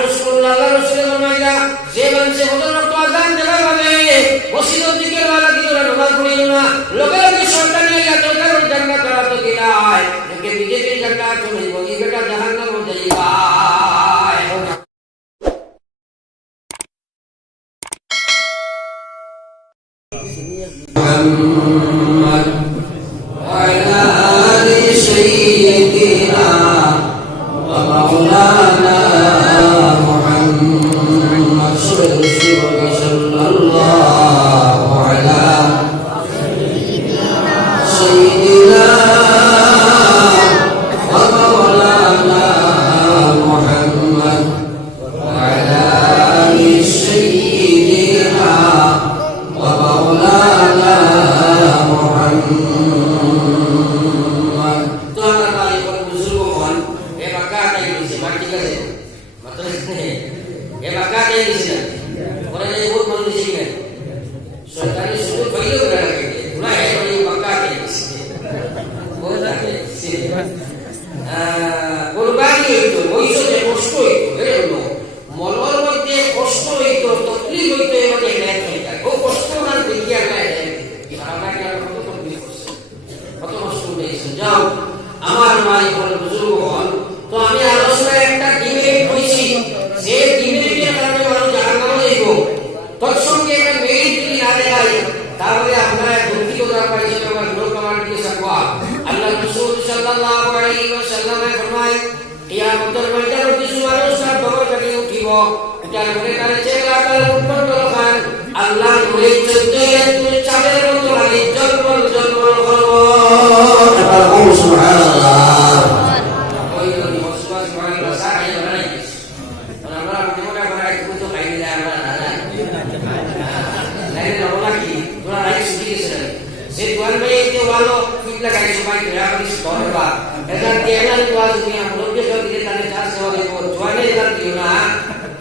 রাসূলুল্লাহ রাসূলের ফরমাইলা যে মানুষে হযরত রক্ত আযান দেওয়ার ভাবে মসজিদের দিকে ওয়ালা দিকে নামাজ পড়িল না লোকের কি শয়তান নিয়ে এত কারণ জান্নাত তো দিলাই যে বিজেপি জান্নাত চলে গই বেটা জাহান্নাম যাইবা محمد وعلى آل سيدنا ومولانا محمد صلى الله على سيدنا ومولانا محمد وعلى آل سيدنا ومولانا محمد تعالى عليه وسلم এ বাকাতে দিছে মাটি কাছে মাত্র এ বাকাতে দিছে ওরা এই বহুত মানুষ দিছে কিনা সরকারি শুধু কইলো করে রাখে তোরা এই বাকাতে দিছে বহুত আছে কুরবানি হইতো ওইসব কষ্ট হইতো এরকম মনের মধ্যে কষ্ট হইতো তকলিফ হইতো মানে লেখ হইতো ও কষ্ট না দেখিয়া যায় কি আমরা কি কত তকলিফ করছে কত কষ্ট হইছে যাও আমার মালিক বলে বুজুর্গ হন তো আমি আলোচনা একটা ডিবেট কইছি যে ডিবেটের কারণে মানুষ জাহান্নামে যাইব তৎসঙ্গে একটা মেরিট যদি না দেয় তাহলে আপনারা দুঃখিত করা পাইছে আমার লোক আমার দিকে সাকওয়া আল্লাহ রাসূল সাল্লাল্লাহু আলাইহি ওয়াসাল্লামে ফরমায় কিয়ামতের ময়দানে কিছু মানুষ তার খবর কাটি উঠিব এটার মনে করে চেহারা তার উৎপন্ন খান আল্লাহ নূরে চলতে তুমি চাঁদের মতো আলি জলমল জলমল করব আল্লাহু সুবহানাল্লাহ ওই মুসলমান মানে সাহায্য বানাই আমরা মোটা করে একটু তো খাই দিলে আমরা না নাই না বলা কি তোরা রাই সুজি গেছে যে দোয়ার ভাই এতে ভালো ফিট লাগাই সবাই ধরা করিস ধরবা এটা কেনা দোয়া তুমি আমরা যে দিকে তাহলে চাষ দেওয়া দেব জোয়ানে এটা দিও না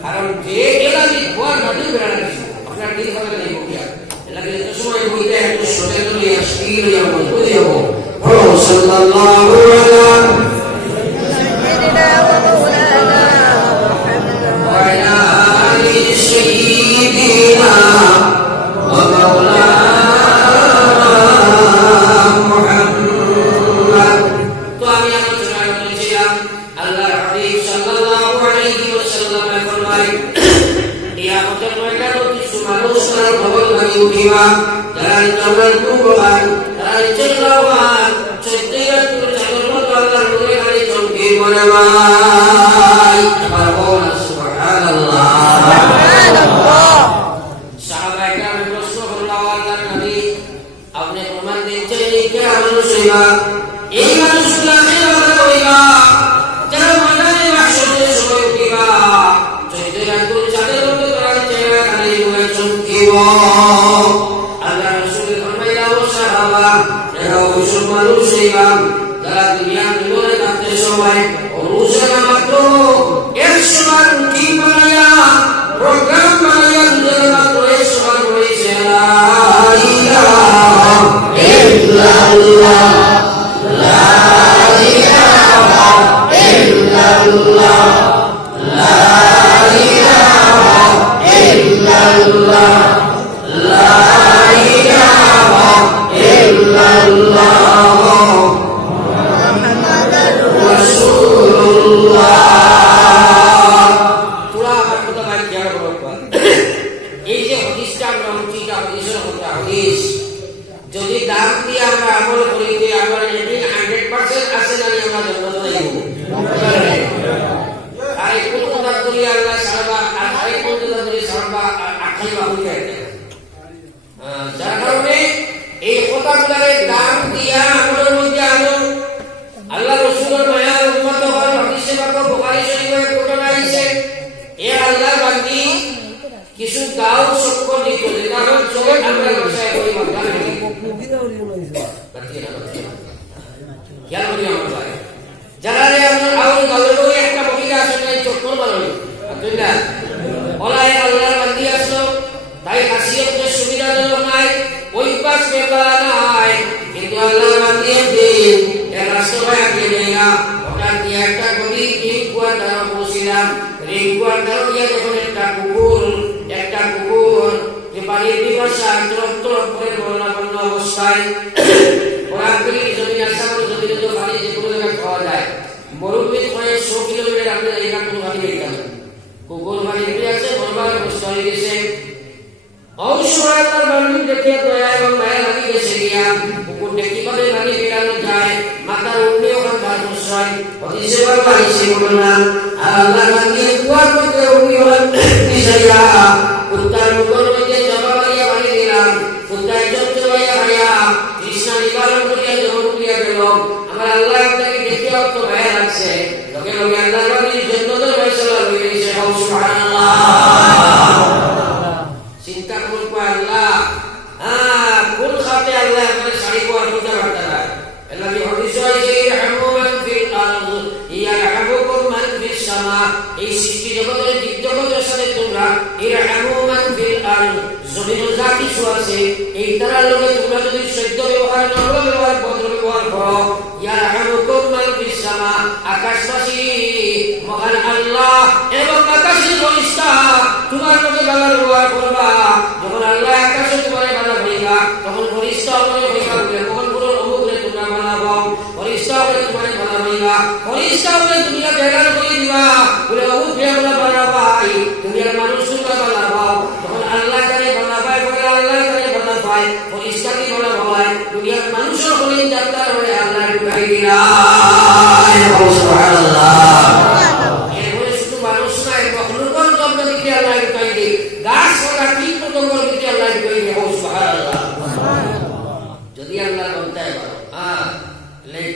কারণ যে এলা দি দোয়া নদী বেড়া রাখিস আপনার দিন হবে না কিয়া লাগে তো সময় হইতে একটু সচেতন হয়ে স্থির হয়ে আমরা বুঝে যাব সাল্লাল্লাহু আলাইহি সাইয়্যিদিনা ওয়া মাওলানা মুহাম্মদ ওয়া আলা আলি সাইয়্যিদিনা ওয়া মাওলানা মুহাম্মদ তো আমি আলোচনা করেছিলাম আল্লাহর হাবিব সাল্লাল্লাহু আলাইহি ওয়াসাল্লাম ফরমায় কিয়ামতের ময়দানে কিছু মানুষ তার খবর পাই উঠিবা যারা জবান কুরবান তারা চিল্লাওয়ান চৈত্রাতুল চাদর আল্লাহর নূরে আলী চমকে বলবাই আবার বল সুবহানাল্লাহ সুবহানাল্লাহ সাহাবায়ে কেরাম প্রশ্ন করলো আল্লাহর নবী আপনি প্রমাণ দিচ্ছেন এই কে মানুষ হইবা এই মানুষগুলা মেলা হইবা যারা ময়দানে মাশরে সময় উঠিবা চৈত্রাতুল চাদর মতো তার চেহারা খালি হয়ে চমকিব আল্লাহ রাসূল ফরমাইলা ও সাহাবা যারা ওইসব মানুষ হইবা যারা দুনিয়ার জীবনে থাকতে সময় রোজা মাত্র 100 বার কি বানায়া প্রোগ্রাম বানায়া দুনিয়ার মাত্র 100 বার বলেছে লা ইলাহা ইল্লাল্লাহ লা ইলাহা ইল্লাল্লাহ লা ইলাহা ইল্লাল্লাহ লা ইলাহা ইল্লাল্লাহ যদি দাম দিয়ে আমরা আমল করি যে আমরা 100% আছে না আমরা জন্ম দেব আর এই কোন কথা করি আল্লাহ সারা আর এই কোন কথা করি সারা আখাই বাহু যায় যার কারণে এই কথাগুলোর দাম দিয়া আমলের মধ্যে আনো আল্লাহ রাসূলের মায়ার উম্মত হওয়ার হাদিসে পাক বুখারী শরীফের ঘটনা আছে এ আল্লাহর বান্দী কিছু গাও সকল দিত যেটা হল চলে আমরা ভাষায় কই বাংলা যারা রে আপনার আউল গাওলো একটা মহিলা আসলে চক্কর বানালো বুঝলা ওলাই আল্লাহর বান্দী আসলো তাই খাসিয়তের সুবিধাজনক নাই ওই পাশ পেলা নাই কিন্তু আল্লাহর বান্দী দিন এর রাষ্ট্রভাই আগে নেয়া ওটা দিয়ে একটা কবি রিংকুয়ার দ্বারা পৌঁছিলাম রিংকুয়ার কারণিয়া যখন একটা কুকুর যে পানির পিপাসা তরফ তরফ করে মরণাপন্ন অবস্থায় ওরাকৃত জমিনে আসামন জমিনে তো পানি যে কোনো জায়গায় খাওয়া যায় মরুভূমি 100 কিলোমিটার আপনার এলাকা কোনো পানি পেতাম কুকুর পানি পেয়ে আছে মরবার অবস্থা হয়ে গেছে অবশ্যই আপনার বান্ধব দেখে দয়া এবং মায়া লাগি গেছে গিয়া কুকুরটা কিভাবে পানি পেরানো যায় মাথার উপরে ওখান তার বসায় অতিশেবার পানি সে বলো না আর আল্লাহ বান্দি কুয়ার মধ্যে উপরে ওখান পিছাইয়া কুত্তার মুখের মধ্যে জমা মারিয়া পানি দিলাম কুত্তায় চলতে পাইয়া ভাইয়া তৃষ্ণা নিবারণ করিয়া জমা করিয়া গেল আমার আল্লাহ আপনাকে দেখে অত মায়া লাগছে লোকে লোকে আল্লাহ বান্দির জন্য তো ফয়সালা হয়ে গেছে সুবহানাল্লাহ চিন্তা করবো আল্লাহ কোন খাতে আল্লাহ আপনার শাড়ি কোয়ার করতে পারতে না আল্লাহ হাদিস আছে ইয়ারহামু মান ফিল আরদ ইয়ারহামুকুম মান ফিস সামা এই সৃষ্টি জগতের জীব জগতের সাথে তোমরা ইয়ারহামু মান ফিল আরদ জমিনে যা কিছু আছে এই তার লগে তোমরা যদি সহ্য ব্যবহার নরম ব্যবহার ভদ্র ব্যবহার করো ইয়ারহামুকুম মান ফিস সামা আকাশবাসী মহান আল্লাহ এবং আকাশের ফেরেশতা তোমার লগে ভালো ব্যবহার করবা যখন আল্লাহ আকাশে তোমার ভালো হইবা তখন ফেরেশতা বলে হইবা বলে তখন পুরো অমুকরে তোমরা বানাবো ফেরেশতা বলে তোমার ভালো হইবা ফেরেশতা বলে দুনিয়া জায়গা করে দিবা বলে অমুকরে আমরা বানাবা দুনিয়ার মানুষ তোমরা বানাবো তখন আল্লাহ করে বানাবা বলে আল্লাহ করে বানাবাই ফেরেশতা কি বলে হয় দুনিয়ার মানুষও বলে যাত্রা হয়ে আল্লাহ ঢুকাই দিলা সুবহানাল্লাহ এরপরে শুধু মানুষ নয় মখলুকর জন্য দিকে আল্লাহ ঢুকাই দি গাছ ওরা কীট পতঙ্গ দিকে আল্লাহ ঢুকাই দি সুবহানাল্লাহ যদি আল্লাহ বলতে পারো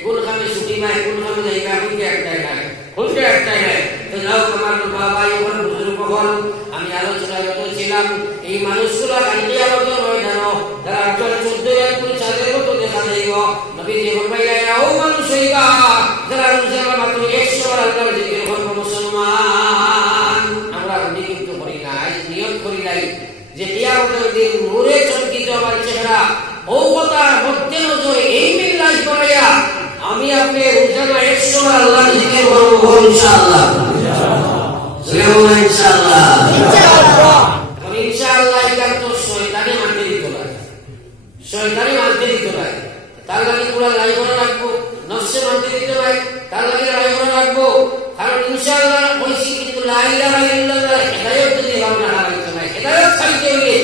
কোন খামে ছুটি নাই কোন খামে জায়গা হইতে একটাই নাই হইতে একটাই নাই তো যাও তোমার বাবা এখন বুজুর্গ হল আমি আলোচনায় ছিলাম এই মানুষগুলা কান্দি আলোচনা নয় জানো যারা 14 চাঁদের মতো দেখা যাইব নবী যে বলবাইয়া ও মানুষ হইবা যারা রোজা মাত্র 100 বার আল্লাহর জিকির করব মুসলমান আমরা কিন্তু করি না নিয়ত করি নাই যে কিয়ামতের দিন নূরে চমকিত আমার চেহারা ও কথার মধ্যে নজরে এই মিল্লাস বানাইয়া আমি আপনি রোজা 100 বার আল্লাহর জিকির করব ইনশাআল্লাহ ইনশাআল্লাহ ইনশাআল্লাহ ইনশাআল্লাহ এটা তো শয়তানে মানতে দিত না শয়তানে মানতে দিত না তার লাগে পুরো লাইভ করে রাখবো নফসে মানতে দিত না তার লাগে লাইভ করে রাখবো কারণ ইনশাআল্লাহ বলছি কিন্তু লা ইলাহা ইল্লাল্লাহ হেদায়েত যদি আমরা হারাইতো না হেদায়েত চাইতে হলে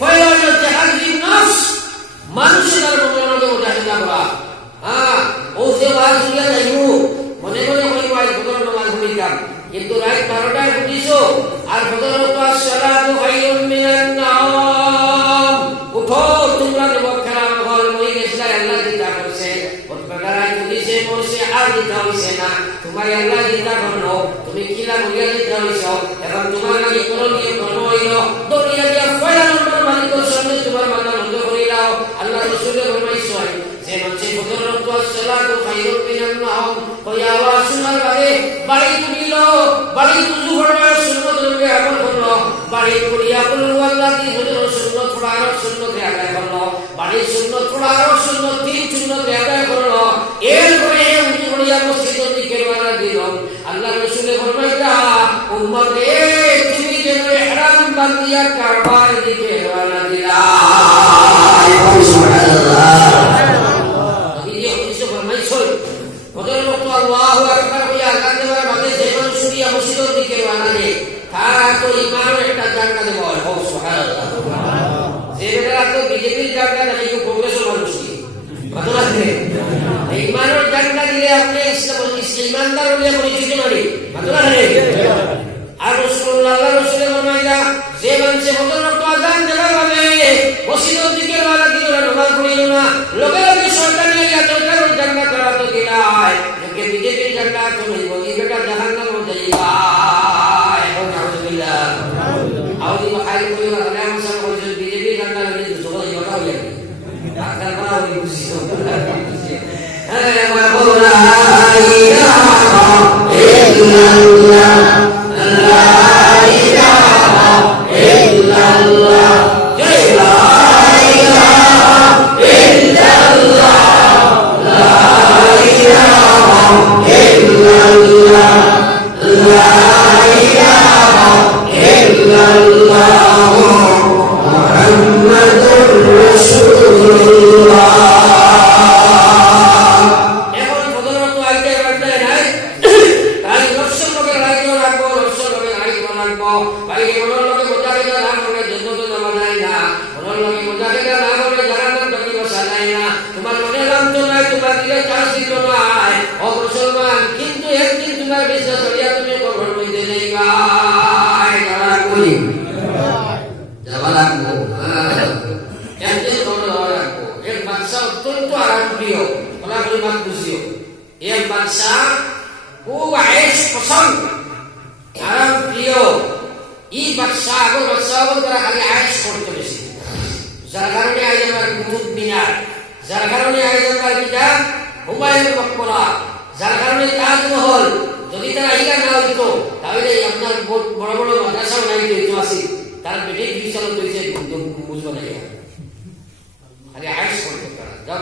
ফয়লাল জাহাদিন নফস মানুষের মনের মধ্যে জানা করা ও যে ওয়াজ দিয়া যাইবো মনে মনে হইবো আজ ভগবান নামাজ পড়িতাম কিন্তু রাত 12টায় উঠিছো আর ভগবান তো আসসালাতু খায়রুম মিনান নাওম উঠো তোমরা দেব খেলাম হল মই গেছলা আল্লাহ দিতা করছে ওতবাগারাই উঠিছে বসে আর দিতা হইছে না তোমার আল্লাহ দিতা করলো তুমি কিলা বলিয়া দিতা হইছো এখন তোমার লাগি করণীয় কর্ম হইল দুনিয়া দিয়া পয়লা নম্বর মালিকের সামনে তোমার মাথা বন্ধ করিলাও আল্লাহ রাসূলের ফরমাইছে যে মানুষে ভগবান তো আসসালাতু খায়রুম মিনান নাওম কইয়া আওয়াজ শোনার বাদে বাড়ি তুলিল বাড়ি তুজু ফরমায় সুন্নাত রবে আমল করলো বাড়ি করিয়া বলল আল্লাহ কি হুজুর সুন্নাত পড়া আর সুন্নাত আদায় করলো বাড়ি সুন্নাত পড়া আর সুন্নাত তিন সুন্নাত আদায় করলো এরপরে উঠে করিয়া মসজিদের দিকে রওনা দিল আল্লাহ রাসূল ফরমাইতা উম্মত রে তুমি যেন ইহরাম বান্দিয়া কারবার দিকে রওনা দিলা সুবহানাল্লাহ এই হদিস ফরমাইছো ওদের মতো আল্লাহু আকবার কইয়া আযান দেওয়ার বাদে যে মানুষ শুনিয়া মসজিদের দিকে রওনা দেয় তার তো ইমানের একটা জায়গা দেব সুবহানাল্লাহ যে বেটা তো বিজেপির জায়গা না কিন্তু কংগ্রেসের মানুষ কি কত আছে ইমানের জায়গা দিলে আপনি ইমানদার হলে পরিচিত মানে কত আছে আর রাসূলুল্লাহ রাসূলের ফরমাইয়া যে মানুষ ওদের মতো আযান দেওয়ার বাদে মসজিদের দিকে রওনা দিল নামাজ পড়িল না লগে লগে শয়তান নিয়ে চলকার জায়গা করা তো দিলাই যে বিজেপির জায়গা তো হইব এই বেটা জাহান্নামে যাইবা আউদি খাই কই না নাম সব কই বিজেপি জায়গা লাগে জোগাড় ইয়া হইয়া ডাক্তার বলা হই খুশি হ্যাঁ মাওলা ইলাহা ইল্লাল্লাহ লা ইলাহা ইল্লাল্লাহ লা ইলাহা ইল্লাল্লাহ লা ইলাহা ইল্লাল্লাহ রাখবো বাইরে মনের লোকে মোজাহিদা না করলে জন্নত নামা যায় না মনের লোকে মোজাহিদা না করলে জানানোর প্রতি বসা যায় না তোমার মনে রান্ত নাই তোমার দিলে চাষ দিত নাই ও মুসলমান কিন্তু একদিন তোমার বিশ্বাস হইয়া তুমি কবর মধ্যে যাইবা যাওয়া করি যাওয়া লাগবো একদিন কবর যাওয়া লাগবো এক বাদশা অত্যন্ত আরাম প্রিয় ওলা পরিমাণ খুশিও এক বাদশা খুব আয়েশ পছন্দ আরাম প্রিয় এই বাদশা আগর বাদশা তারা খালি আয়েশ করতে বেশি যার কারণে আজ আমার কুতুব মিনার যার কারণে আজ আমার পিতা হুমায়ুন মকবরা যার কারণে তাজমহল যদি তারা ইগা না হইতো তাহলে আপনার বড় বড় মাদ্রাসাও নাই হইতো আসি তার পেটে বিশাল হয়েছে বুঝবো না খালি আয়েশ করতে পারা যাও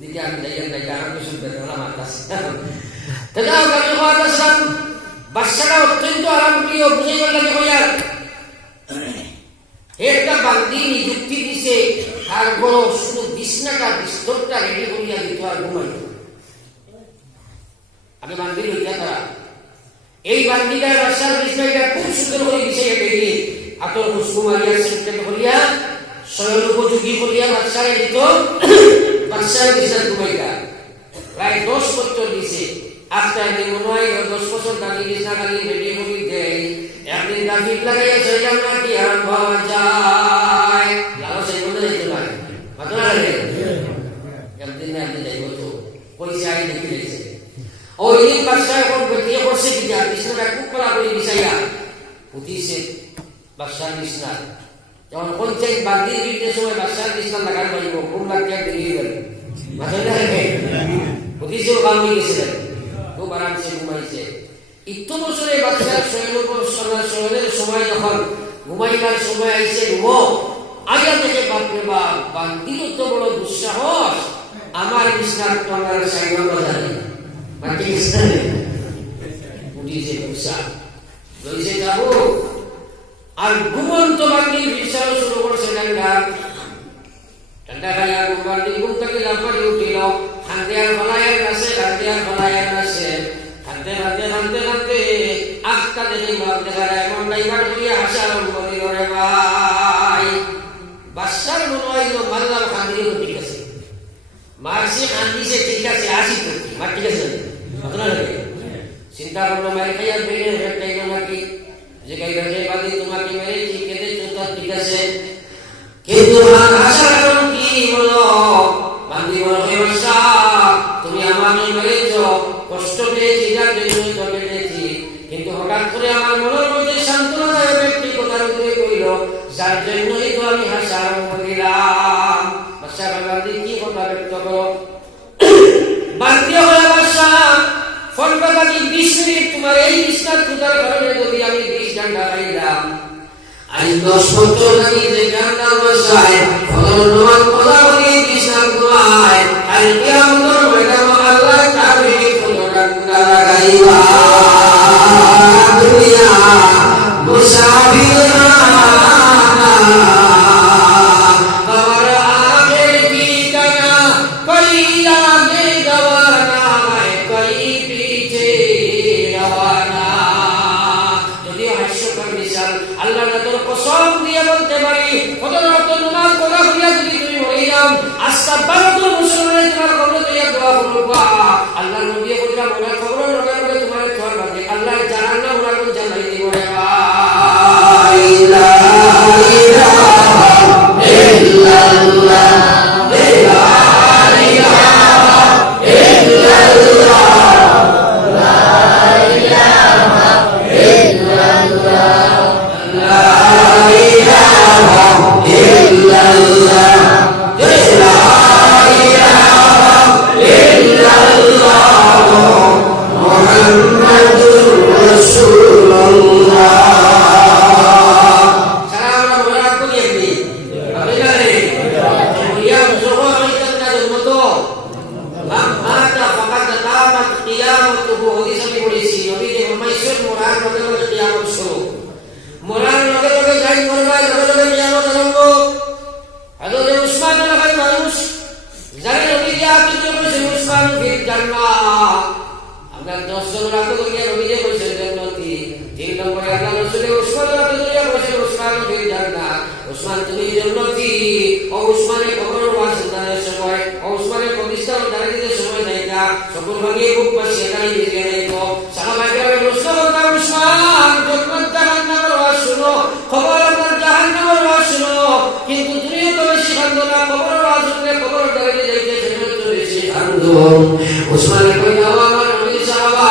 দিদি আমি যাইয়া নাই আরাম শুনতে ওরা মাদ্রাসা তাহলে আমি বলছিলাম বাদশাটা অত্যন্ত আরাম প্রিয় বুঝে লাগে হইয়ার একটা বান্দি নিযুক্তি দিছে আর বড় শুধু বিছনাটা বিস্তরটা রেডি করিয়া দিত আর ঘুমাইত আমি বান্দি লইয়া তারা এই বান্দিটা বাদশার বিছনাটা খুব সুন্দর করে বিছাইয়া দিলি আতর খুশবু মারিয়া সেন্টেড করিয়া শয়ন উপযোগী করিয়া বাদশারে দিত বাদশার বিছনা ঘুমাইতা প্রায় 10 বছর দিছে আফটার দি মনে হয় 10 বছর দাঁড়িয়ে বিছনা খালি রেডি করি দেয় একদিন দাফিক লাগাইয়া শরীর নাকি হারাম পাওয়া যায় লাও সেই বলে দিতে পারে মাত্র লাগে একদিন না একদিন যাইব তো পয়সা আই দেখি লেছে ওই দিন বাদশা এখন বেটিয়ে বসে দিতে বিছনাটা খুব কলা করে বিছাইয়া উঠিছে বাদশার বিছনা যখন পঞ্চায়েত বান্দির বিরুদ্ধে সময় বাদশার বিছনা লাগান পাইব ঘুম লাগতে বেরিয়ে গেল মাত্র লাগে উঠিছেও কাম হয়ে গেছিলেন খুব আরামসে ঘুমাইছে ইতো বছরে বাচ্চার শয়নের সময় যখন ঘুমাইবার সময় আইছে রুমো আগে থেকে বাপরে বাপ বান্দির তো বড় দুঃসাহস আমার বিছনার টঙ্গার সাইকেল বাজারে মাটি বিছানে উঠিছে গুসা লইছে যাবো আর ঘুমন্ত বান্দির বিছানো শুরু করছে ঠান্ডা খাইয়া বান্দির ঘুম থেকে লাফারি উঠিল খান্দিয়ার ফলাইয়ার কাছে খান্দিয়ার ফলাইয়ার কাছে খান্তে খান্তে খান্তে খান্তে আটটা দেখে মার দেখা যায় এমন ডাইভার করিয়া হাসা আরম্ভ করিল রে ভাই বাদশার মনে হইল মারলাম খান্দিও ঠিক আছে মারছি খান্দিছে ঠিক আছে আসি তো মার ঠিক আছে চিন্তা করলো মারি খাইয়া বেড়ে হেট চাইল নাকি যে গাইবা যে বাদি তোমাকে মেরেছি কেঁদে চোদ্দ ঠিক আছে কিন্তু হাসার কারণ কি বলো বান্দি বলো হে বাদশা তুমি আমাকে মেরেছ কষ্ট পেয়েছি যার জন্য তোকে পেয়েছি কিন্তু হঠাৎ করে আমার মনের মধ্যে সান্ত্বনা ব্যক্তি কথার উপরে কইল যার জন্যই তো আমি হাসা আরম্ভ করিলাম বাদশা বান্দি কি কথা ব্যক্ত করো বান্দি হয়ে বাদশা ফলটা বাকি 20 মিনিট তোমার এই বিছনার ক্ষুধার কারণে যদি আমি 20 ঘন্টা খাইলাম আজ 10 বছর আগে যে ঘন্টা বসায় ফলন নমান কথা বলি বিছনার ঘুমায় আর কিয়ামতের ময়দানে আল্লাহ কাবে ফলটা লাগাইবা দুনিয়া মুসাফির আল্লাহ নবী বলরা মনে খবর লগে লগে তোমার তোর বাদে আল্লাহ জানান না ওরা কোন জানাই দিব রে ভাই লা ইলাহা ইল্লাল্লাহ লা ইলাহা ইল্লাল্লাহ লা ইলাহা ইল্লাল্লাহ লা ইলাহা ইল্লাল্লাহ আমরা 10 জন রাত করিয়া রবিজে কইছেন জান্নাতি 3 নম্বরে আল্লাহ রাসূল উসমান তুমি জন্নতি ও উসমানের কবর ওয়াসিদানের সময় ও উসমানের প্রতিষ্ঠান দাঁড়িয়ে সময় নাই না সকল ভাগে বুক পাশে এখানে দিয়ে নাই তো সাহাবায়ে প্রশ্ন করলাম উসমান জান্নাত জাহান্নামের ওয়াজ শুনো খবর আপনার জাহান্নামের ওয়াজ শুনো কিন্তু তুমিও তো বেশি কান্দো না কবর ওয়াজ শুনলে কবর দাঁড়িয়ে যাইতে সেটা তো বেশি কান্দো উসমানের কই দাও আমার নবী সাহাবা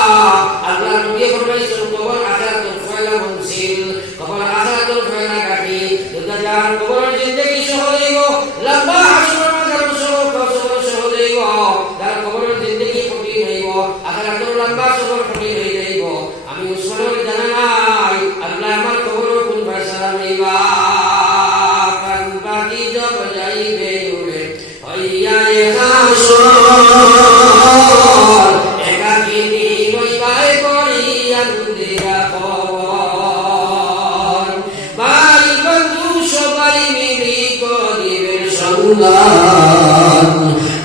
আল্লাহ নবী ফরমাইছেন কবর আখিরাতুল ফায়লা মুনসিল কবর আখিরাতুল ফায়লা কাটি দুটা জান কবর জিন্দেগি সহজ হইব লম্বা হাসরের মাঝার সফর সহজ হইব যার কবর জিন্দেগি কঠিন হইব আখিরাতুল লম্বা সফর কঠিন হয়ে যাইব আমি উসমানের জানা নাই আল্লাহ আমার কবর কোন ফয়সালা হইবা কান বাকি জব যাইবে উড়ে হইয়া হাসর একাকিনী রইবাই করিয়া দুদিরা খবর ভাই বন্ধু সবাই মিলি করিবে সন্ধান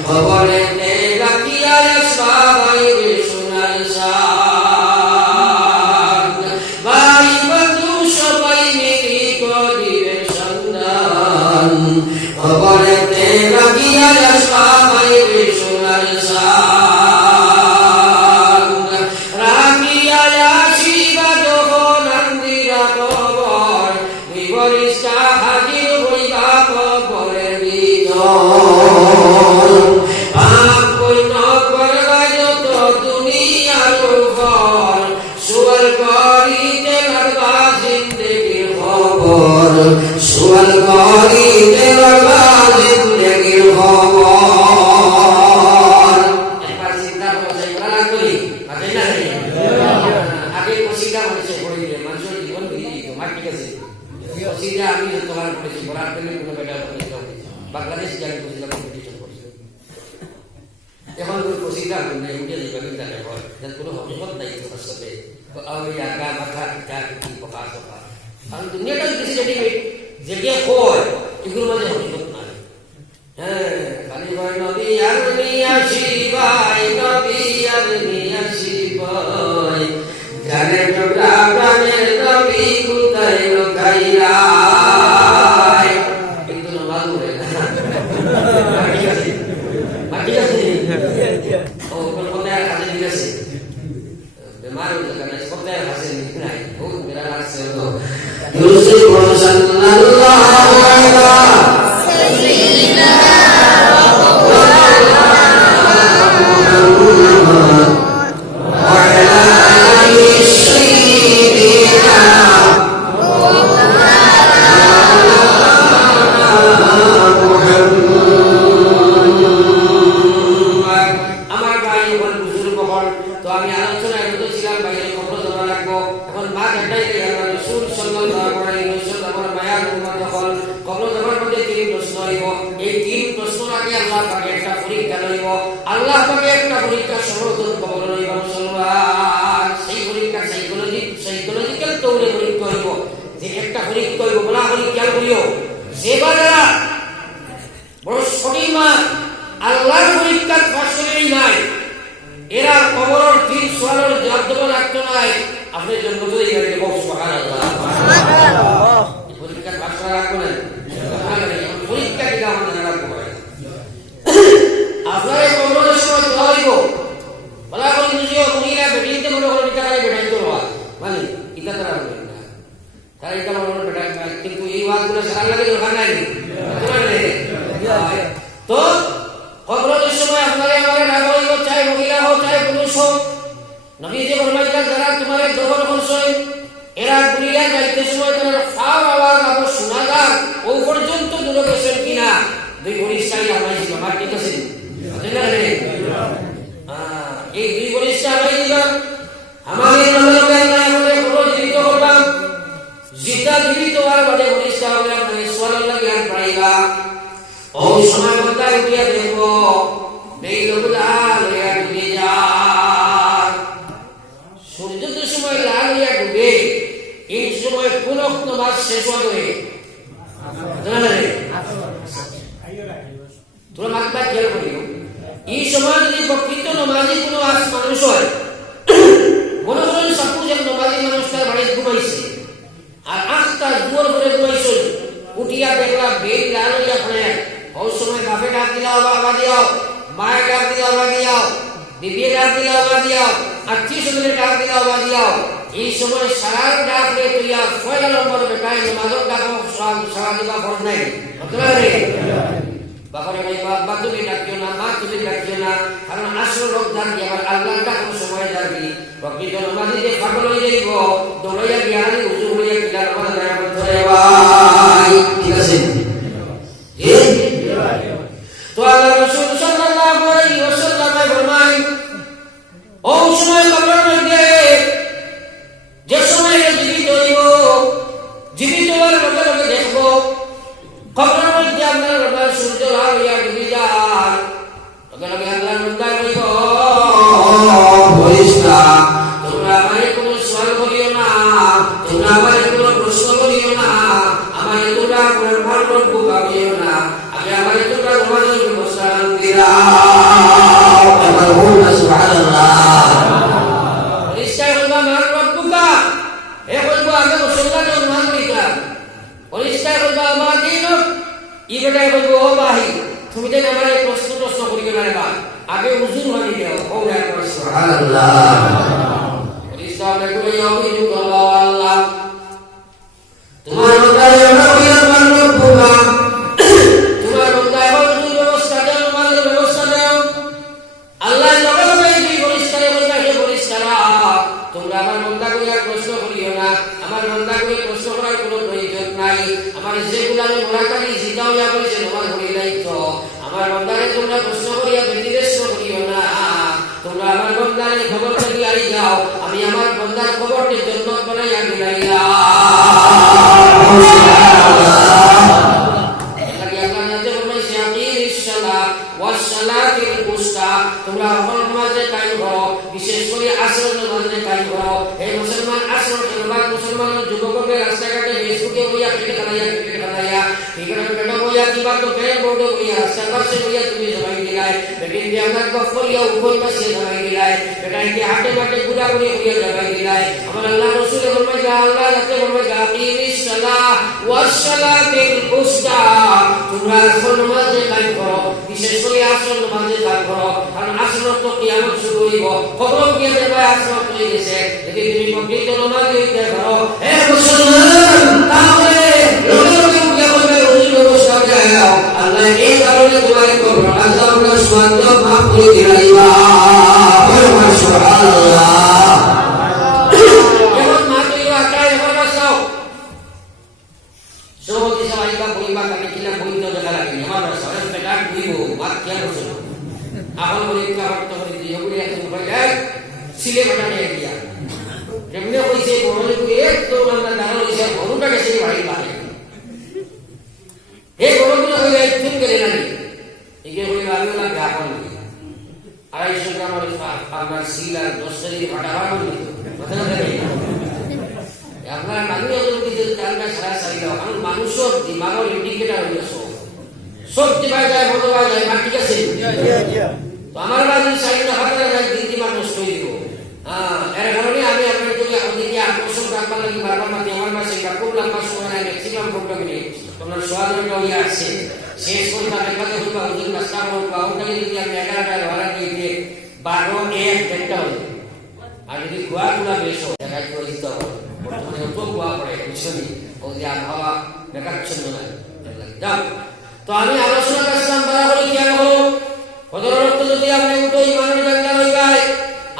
খবরেতে রাখিয়া সবাই সোনার সান ভাই বন্ধু সবাই মিলি করিবে সন্ধান খবরেতে রাখিয়া সবাই সোনার সান রাখিয়া আসিবা যখন আন্দিরা খবর বিবরিষ্টা হাজির হইবা খবরের ভিতর পাপ পুণ্য করবাই যত দুনিয়ার উপর সুয়াল করিতে লাগবা জিন্দেগির খবর সুয়াল করিতে লাগবা জিন্দেগির খবর একবার চিন্তা করছে বলা করি মাঝে না আগে কসিদা হয়েছে পড়ে দিলে মানুষের জীবন ভিজে দিত মার ঠিক আছে কসিদা আমি তোমার করেছি বলার পেলে কোনো বেটা কসিদা বাংলাদেশ জানি কসিদা কম্পিটিশন করছে এখন কোনো কসিদা নেই উঠে যাবে কিন্তু না হয় যার কোনো হকমত নাই তোমার সাথে তো আমি আগা মাথা পিতা কি পকা পকা কারণ দুনিয়াটা কিছু যেটি হয় এগুলোর মাঝে হকমত নাই হ্যাঁ খালি ভাই নবী আর নিয়া শিবাই নবী আর নিয়া শিবাই জানে টুকরা প্রাণের নবী কোথায় লুকাইলা কিন্তু না বলে মাটি আছে ও কোথায় কাজে দিয়েছে বেমার হয়ে গেছে কোথায় হাসে নাই বহুত মেরা লাগছে তো ইউসুফ সাল্লাল্লাহু আলাইহি আল্লাহ পাকে একটা পরীক্ষা সর্বপ্রথম কবর লইব মুসলমান সেই পরীক্ষা সাইকোলজিক্যাল তৌরে পরীক্ষা হইব যে একটা পরীক্ষা হইব বলা পরীক্ষা করিও যে বাজারা বড় সঠিকমান আল্লাহর পরীক্ষা পাস করেই নাই এরা কবরের তিন সওয়ালের জবাব দেওয়া লাগতো নাই আপনার জন্য তো এই গাড়ি বক্স সুবহানাল্লাহ সুবহানাল্লাহ পরীক্ষা পাস করা লাগতো না পরীক্ষা কি আমাদের জানা লাগতো আপনার কবরের সময় দোয়া হইব বলা করি বুঝিও মহিলা বেটিতে মনে করে বিটাকারে বেটাই তো হওয়া মানে এটা তারা বলেন না তারা এটা মনে বেটাই কিন্তু এই ওয়াজগুলো সারা লাগে দরকার নাই তো কবরের সময় আপনারে আমারে রাখা হইব চাই মহিলা হোক চাই পুরুষ হোক নবী যে ফরমাইলেন যারা তোমারে দহন করছে এরা গুলিয়া যাইতে সময় তার ফাও আওয়াজ আবো শোনা যায় ও পর্যন্ত দূরে গেছেন কিনা দুই বরিষ্ঠাই আমায় ছিল আমার ঠিক আছে এই দুই বরিষ্ঠা আমায় দিবা আমাদের নামে আমাদের খবর জীবিত করলাম জিতা জীবিত আর বাদে বরিষ্ঠা হবে আপনি সোয়াল্লাহ জ্ঞান পাইবা ও সময় বলতা উঠিয়া দেখো এই লোকটা লইয়া ডুবে যায় সূর্য তো সময় লাল হইয়া ডুবে এই সময় কোন নামাজ শেষ হবে জানা নেই তোরা মাত্রা খেয়াল করিও এই সময় যদি প্রকৃত নমাজি কোনো মানুষ হয় মনে করেন সাপোজ এক নমাজি মানুষ তার বাড়িতে ঘুমাইছে আর 8টা দুয়ার করে ঘুমাইছে উঠিয়া ডাক দিলাও বা দিয়াও, আত্মীয় স্বজনের ডাক দিলাও বা দিয়াও, এই সময় সারার ডাক রে তুইয়া পয়লা নম্বর বেটাই নামাজের ডাক সারা দিবা ফরজ নাই হতে বাবারে ভাই বাবা তুমি ডাকিও না, মা তুমি ডাকিও না, কারণ আসল রোগ জানবি আবার আল্লাহর ডাক সময় জানবি প্রকৃত নামাজি যে পাগল হয়ে যাইব দৌড়াইয়া গিয়ানি উজু হইয়া কিলা নামাজ দাঁড়া ধরে ভাই ঠিক আছে তো আল্লাহ রাসূল সাল্লাল্লাহু আলাইহি ওয়াসাল্লাম ফরমায় ও সময় কবরের মধ্যে যে সময় জীবিত হইব, জীবিত হওয়ার মধ্যে দেখব কবরের মধ্যে আপনার রবার সূর্য লাল হইয়া ডুবে যায়, তখন আমি আল্লাহর বান্দা হইব ফেরেশতা তোমরা আমারে কোনো সওয়াল করিও না, তোমরা আমারে কোনো প্রশ্ন করিও না, আমারে তোমরা কোনো ভালো বুঝাইও না, আমি আমারে তোমরা নামাজের ব্যবস্থা দিলাম। আমার বলনা সুবহানাল্লাহ। ফেরেশতা বলবা মান রব্বুকা, হে বলবো আমি মুসলমানের নাম দিলাম। ফেরেশতা বলবা মা দিনুক, ইবেটাই বলবো ও ভাই তুমি তো আমারে প্রশ্ন করিও না রে বা, আগে উযু হয়ে যাও। ও একবার সুবহানাল্লাহ। ফেরেশতা বলবা আল্লাহ তোমার বান্দার নাম মান রব্বুকা, তোমার বান্দার ব্যবস্থা দাও, নামাজের ব্যবস্থা দাও। আল্লাহ লগে এই ফেরেশতারে বলবা হে ফেরেশতারা তোমরা আমার বান্দাকে আর প্রশ্ন করিও না, আমার বান্দাকে প্রশ্ন করার কোনো প্রয়োজন নাই, আমার যেগুলো আমি মোরাকাবি জিতাও ইয়া করেছে নামাজ পড়ি নাই তো আমার বান্দারে তোমরা প্রশ্ন করিয়া ব্যতিব্যস্ত করিও না, তোমরা আমার বান্দারে খবর দিয়ে আই যাও, আমি আমার বান্দার খবরটি জান্নাত বানাইয়া দিলাইলাম। তোমরা নামাজে কায়েম করো, বিশেষ করে আসর নামাজে কায়েম করো। হে মুসলমান আসর নামাজ মুসলমানের যুবকদের রাস্তাঘাটে ফেসবুকে বইয়া ক্রিকেট খেলাইয়া ক্রিকেটের পেটো বইয়া কিবা তো ক্যারেম বোর্ডে বইয়া রাস্তার পাশে বইয়া তুমি জমাই দিলাই, বেটিন দিয়ে আমার গফ করিয়া উপর পাশে জমাই দিলাই, বেটাইকে হাটে মাঠে ঘুরাঘুরি করিয়া জমাই দিলাই। আমার আল্লাহ রাসূলের ফরমায় যা আল্লাহ রাতে ফরমায় যা আকিমিস সালাহ ওয়াস সালাতিল উসতা, তোমরা আসর নামাজে কায়েম করো, বিশেষ করে আসর নামাজে কায়েম করো, কারণ আসর তো কিয়ামত শুরু হইব, খবর কি দেবা আসর হয়ে গেছে, যদি তুমি প্রকৃত নামাজ হইতে পারো হে মুসলমান তাহলে লোকে কিয়ামতের ওই ব্যবস্থা দাও। আল্লাহ এই কারণে দোয়া করব আল্লাহ আপনার শান্ত মাফ করে দিলাইবা। সুবহানাল্লাহ। যেমন মা তুই আকায় এবার আসো সবতি সবাইবা বইবা কাকে কিলা বইতে দেখা লাগে আমার সরে বেটা কইব বাত কি করছ এখন বলি কারত করে দিয়ে বলি এত মোবাইল সিলে বাটা নিয়ে দিয়া যেমনে কইছে বড় কই এক তো আমরা দাঁড়ানো হইছে বড়টা গেছে ভাই ভাই এই বড়গুলো হইলে তুমি গেলে না একে হইলো আমি না গাপন 250 গ্রাম আপনার সিলার 10 কেজি ফাটা বানানো কথা না আপনারা মানুষ যদি জানবে সারাসারি দাও, কারণ মানুষের দিমাগের ইন্ডিকেটার হইল সব দিবা যায় ভগবা যায় মা ঠিক আছে তো আমার বাড়ি সাইডটা হাতরা যায় দিমাগ নষ্ট হয়ে দিব। এর কারণে আমি আপনার যদি ওদিকে আকর্ষণ রাখবার লাগে বারবার মাতি আমার মাসে খুব লম্বা সময় নাই ম্যাক্সিমাম 4 মিনিট তোমরা সোয়াদটা হইয়া আসছে শেষ করতে একবারে হইবা ওদিন রাস্তা করবা ওখানে যদি আমি 11টা ভাড়া দিয়ে 12 একটা হইবে আর যদি গোয়াগুলা বেশ দেখাই করে দিতে হবে বর্তমানে অত গোয়া পড়ে বুঝলি ও যে আবহাওয়া মেঘাচ্ছন্ন নাই যাও। তো আমি আলোচনা করছিলাম বরাবরই কেন হলো হযরত যদি আপনি উঠো ইমানের জান্নাত হইবাই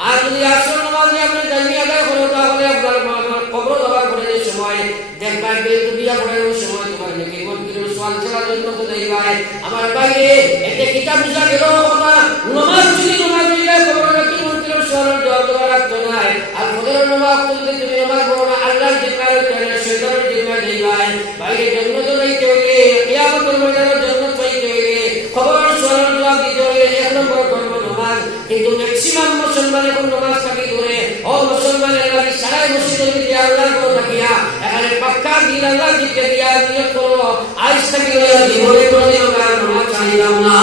আর যদি আসর নামাজে আপনি দাঁড়ি আদায় করো তাহলে আপনার কবর দেওয়ার পরে সময় দেখবেন বেদুবিয়া পড়ার সময় তোমার নাকি মন কি সওয়াল ছাড়া জন্য তো দেইবাই আমার বাইরে এতে কিতাব বুঝা গেল না নামাজ যদি নামাজ দিলে কবর নাকি মন কি সওয়াল জবাব দেওয়ার রাখতো না আর ফজরের নামাজ যদি তুমি নামাজ পড়ো না আল্লাহর জিকির করে শয়তানের জিকির দেইবাই বাইরে জান্নাত যাইতে হইলে কিয়ামতের ময়দানে জান্নাত পাইতে হইলে খবর সওয়াল জবাব দিতে হইলে এক নম্বর কর্ম নামাজ। কিন্তু ম্যাক্সিমাম মুসলমান এখন নামাজ কাটি ধরে ও মুসলমানের লাগি সারা মসজিদের মধ্যে আল্লাহর কথা থাকিয়া এখানে পাক্কা দিন আল্লাহ দিকে দিয়া নিয়ত করো আজ থেকে জীবনে কোনদিন নামাজ চাইলাম না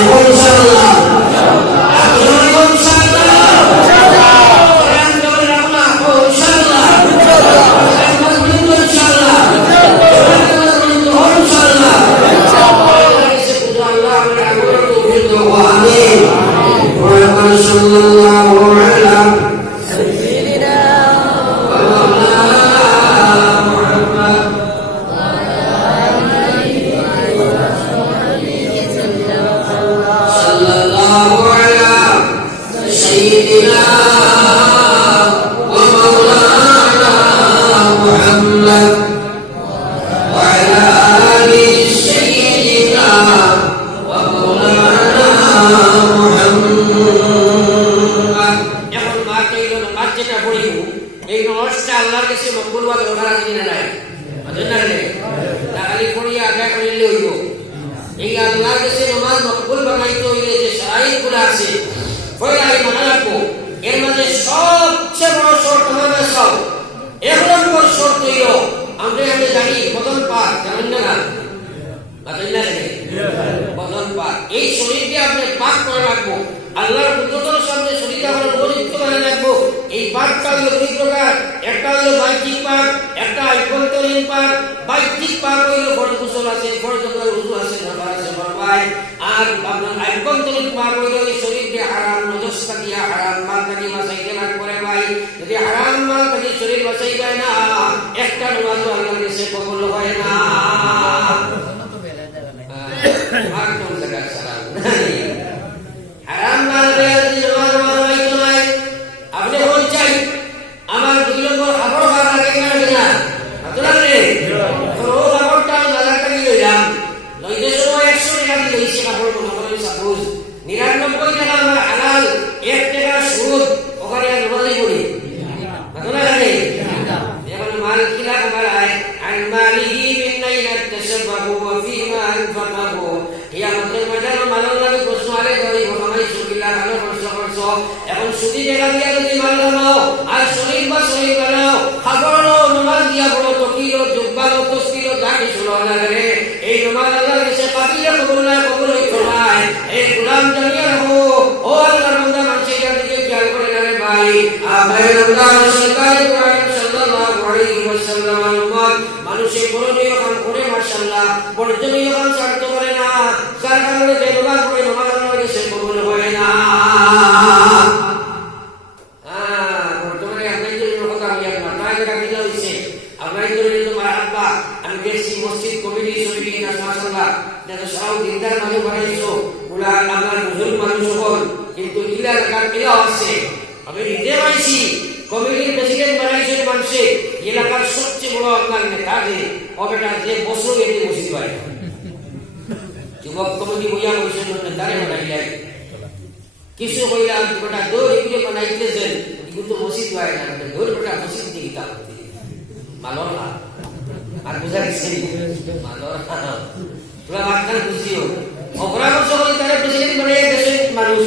ইনশাআল্লাহ Allah নাই আদনা নে না খালি পড়িয়া আগে করিলে হইব এই আল্লাহর কাছে নামাজ মকবুল বানাইতে হইলে যে শারঈগুলো আছে পয়লাই মনে রাখবো এর মধ্যে সবচেয়ে বড় শর্ত হবে সব এক নম্বর শর্ত হইল আমরা জানি বদন পাক জানেন না আদনা নে বদন পাক এই শরীরকে আপনি পাক করে রাখবো আল্লাহর কুদরতের সামনে শরীরকে আমরা উপযুক্ত করে রাখবো এই পাকটা হলো দুই প্রকার একটা হলো বাহ্যিক পাক একটা আভ্যন্তরীণ পাক বাহ্যিক পাক হইলো ফরজ গোসল আছে ফরজ ওযু আছে নামাজ আছে ফরমায় আর আপনার আভ্যন্তরীণ পাক হইলো এই শরীরকে হারাম নজস দিয়া হারাম মাল থেকে বাঁচাইতে লাগবে ভাই যদি হারাম মাল থেকে শরীর বাঁচাই যায় না একটা নামাজ আল্লাহর কাছে কবুল হয় না আর কোন জায়গা সালাম হারাম মাল দিয়ে যদি নামাজ পড়াইতো নাই আপনি বল চাই আমার দুই নম্বর খবর ভালো লাগে না আদনা রে তো খবরটা দাদাটা কি লইলাম লইতে সময় 100 টাকা দিয়ে লইছি খবর মনে করেন সাপোজ 99 টাকা আমার হালাল 1 টাকা সুদ ওখানে আর নামাজই পড়ি আদনা রে এখন মাল কিনা খবর আয় আন মালিহি মিন নাইনা তাশাবাহু ওয়া ফীমা আনফাকাহু কিয়ামতের ময়দানে মালাল্লাহকে প্রশ্ন আরে ধরি ওখানে সুবিল্লাহ ভালো প্রশ্ন করছো এখন সুদি টাকা দিয়া যদি মাল নাও আর শরীর বা শরীর বানাও খবরও নামাজ দিয়া বড় তকিলো জুব্বালো তসকিলো যা কিছু লাগে এই নামাজ আল্লাহর কাছে কাবিলা কবুল না কবুল হইতো না এই গোলাম জানিয়ে রাখো ও আল্লাহর বান্দা মানুষের দিকে খেয়াল করে না রে ভাই আবাইর আল্লাহ সরকার কোরআন সাল্লাল্লাহু আলাইহি ওয়াসাল্লাম মানুষের করণীয় কাম করে মাশাআল্লাহ বর্জনীয় কাম ছাড়তে পারে না যার কারণে যে নামাজ পড়ে নামাজ আল্লাহর কাছে কবুল হয় না আমি দেখছি মসজিদ কমিটি সমিতি না মাশাআল্লাহ যারা সব দিনদার মানুষ বানাইছো ওরা আমার বুজুর্গ মানুষ হল কিন্তু এলাকার কেউ আছে আমি নিজে আইছি কমিটির প্রেসিডেন্ট বানাইছেন মানুষে এলাকার সবচেয়ে বড় আপনার নেতা যে অবেটা যে বছর এতে মসজিদ হয় যুবক কমিটি বইয়া বসেন নেতারে বানাই যায় কিছু কইলাম বেটা দৌড় এগুলো বানাইতেছেন কিন্তু মসজিদ হয় না দৌড় বেটা মসজিদ দিকে তা মালর না আর বুঝা গেছে মালর তোরা মাঝখানে বুঝিও অপরামর্শ করে তারা প্রেসিডেন্ট বানাইয়া দেশের মানুষ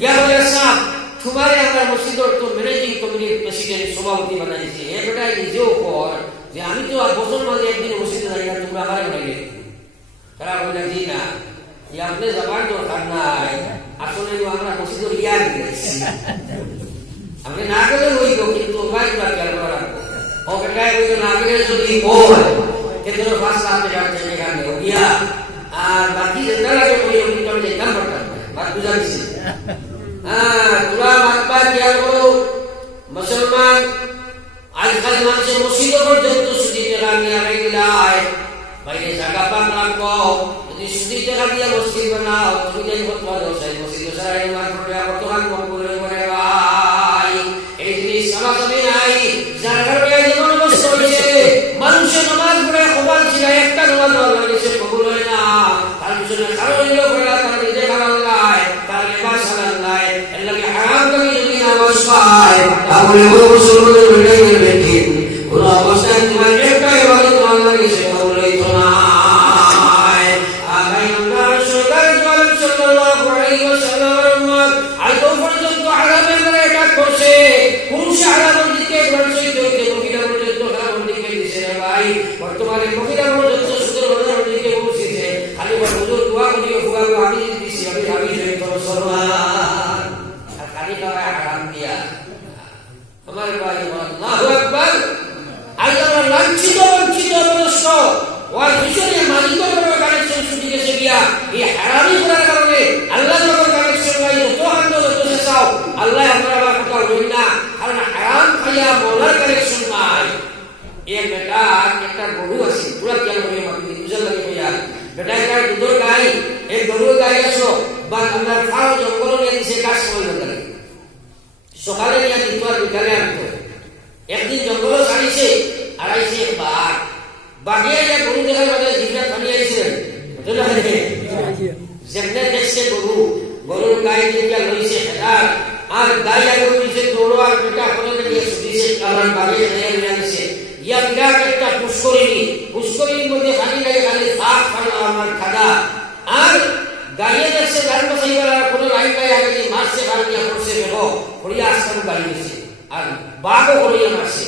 ইয়া বলে সাহেব তোমারে আমরা মসজিদের তো ম্যানেজিং কমিটির প্রেসিডেন্ট সভাপতি বানাইছি এ বেটা নিজেও কর যে আমি তো আর বছর মাঝে একদিন মসজিদে যাই না তোমরা আমারে বানাইলে তারা বললেন জি না ইয়া আপনি যাবার দরকার নাই আসলে আমরা মসজিদের ইয়া দিয়েছি আপনি না গেলে হইব কিন্তু উপায়গুলো খেয়াল করা রাখবো ও বেটাই হইতো না গেলে যদি হয় কিন্তু ফার্স্ট আপনি যাচ্ছেন এখানে ইয়া আর বাকি যেটা লাগে ওই কিন্তু যেতাম পারতাম বাদ বুঝা গেছি তোরা মাতবা খেয়াল করো মুসলমান আজকাল মানুষের মসজিদ পর্যন্ত সুদি টাকা নিয়ে গেলায় বাইরে জায়গা পাক রাখবো যদি সুদি টাকা দিয়ে মসজিদ বানাও তুমি জানি কত ব্যবসায়ী মসজিদ সারাই মার করে কতখান মকবুল করে ভাই এই জিনিস সমাজে নাই যারা ঘরে জীবন নষ্ট হয়েছে মানুষের নামাজ পড়ে কবল ছিল একটা নামাজ আল্লাহর কাছে কবুল হয় না তার পিছনে কারণ হলো বলা তার নিজে হারাল নাই তার লিবাস হারাল নাই আল্লাহকে হারাম করে যদি নামাজ পায় তাহলে ওই মুসলমানের বেটাই বেটি কোন অবস্থায় তোমার একটা ইবাদত আল্লাহর কাছে কবুল হইতো না আগাই আমরা সরকার সাল্লাল্লাহু আলাইহি ওয়াসাল্লাম আইতো পর্যন্ত হারামের করে এটা করছে পুরুষ হারামের দিকে বলছে যে মহিলা পর্যন্ত হারামের দিকে দিছে ভাই বর্তমানে মহিলা পর্যন্ত সুন্দর হারামের দিকে পৌঁছেছে খালি হুজুর দোয়া করিও হুয়া আমি দিছি আমি জয় করব সরমান আর খালি খাওয়া হারাম দিয়া আমার ভাই আল্লাহু আকবার আজ আমরা লাঞ্ছিত বঞ্চিত মনুষ্য ওর পিছনে মালিকের বড় কানেকশন ছুটি গেছে গিয়া এই হারামি করার কারণে আল্লাহর বড় কানেকশন নাই তো হান্দ তো চাও আল্লাহ আপনারা কথা বলেন না কারণ হারাম খাইয়া মৌলার কানেকশন নাই এ বেটা একটা গরু আছে পুরা কি করে মাটি বুঝাল লাগে কইয়া বেটা একটা দুধর গাই এই গরু গাই আসো বা আমরা খাও জঙ্গল নিয়ে দিছে কাজ করে লাগে সকালে নিয়ে দিত আর বিকালে আনতো একদিন জঙ্গল ছাড়িছে আড়াইছে বাঘ বাঘে যে গরু দেখার বাদে জিভটা খানি আইছিলেন বুঝলা যেমনে দেখছে গরুর গায়ে যেটা লইছে হেদার আর গায়ে আগে লইছে দৌড়ো আর বেটা কোলে দিয়ে সুদিছে কারণ বাঘে নিয়ে নিয়ে গেছে ইয়া বিরাট একটা পুষ্করিণীর মধ্যে খালি লাগে খালি সাপ খানা আমার খাদা আর গাড়িয়ে দেখছে গাড়ি বসাইবার কোনো লাইন গায়ে আগে যে মারছে গাড়ি দিয়া করছে দেখো হরিয়া আসতে গাড়ি গেছে আর বাঘও হরিয়া মারছে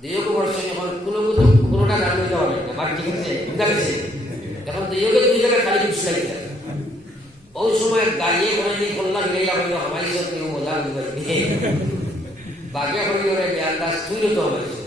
দুইকে বলছে এখন কোনোটা গাড়ি দেওয়া নেই না বাঘ ঠিক আছে বুঝা গেছে এখন দুইকে দুই জায়গায় খালি পুষ লাগি যায় ওই সময় গাড়িয়ে করে দিয়ে করলাম গেলাম আমার সাথে মজা বাঘে হরিয়া আন্দাজ তুই তো আমার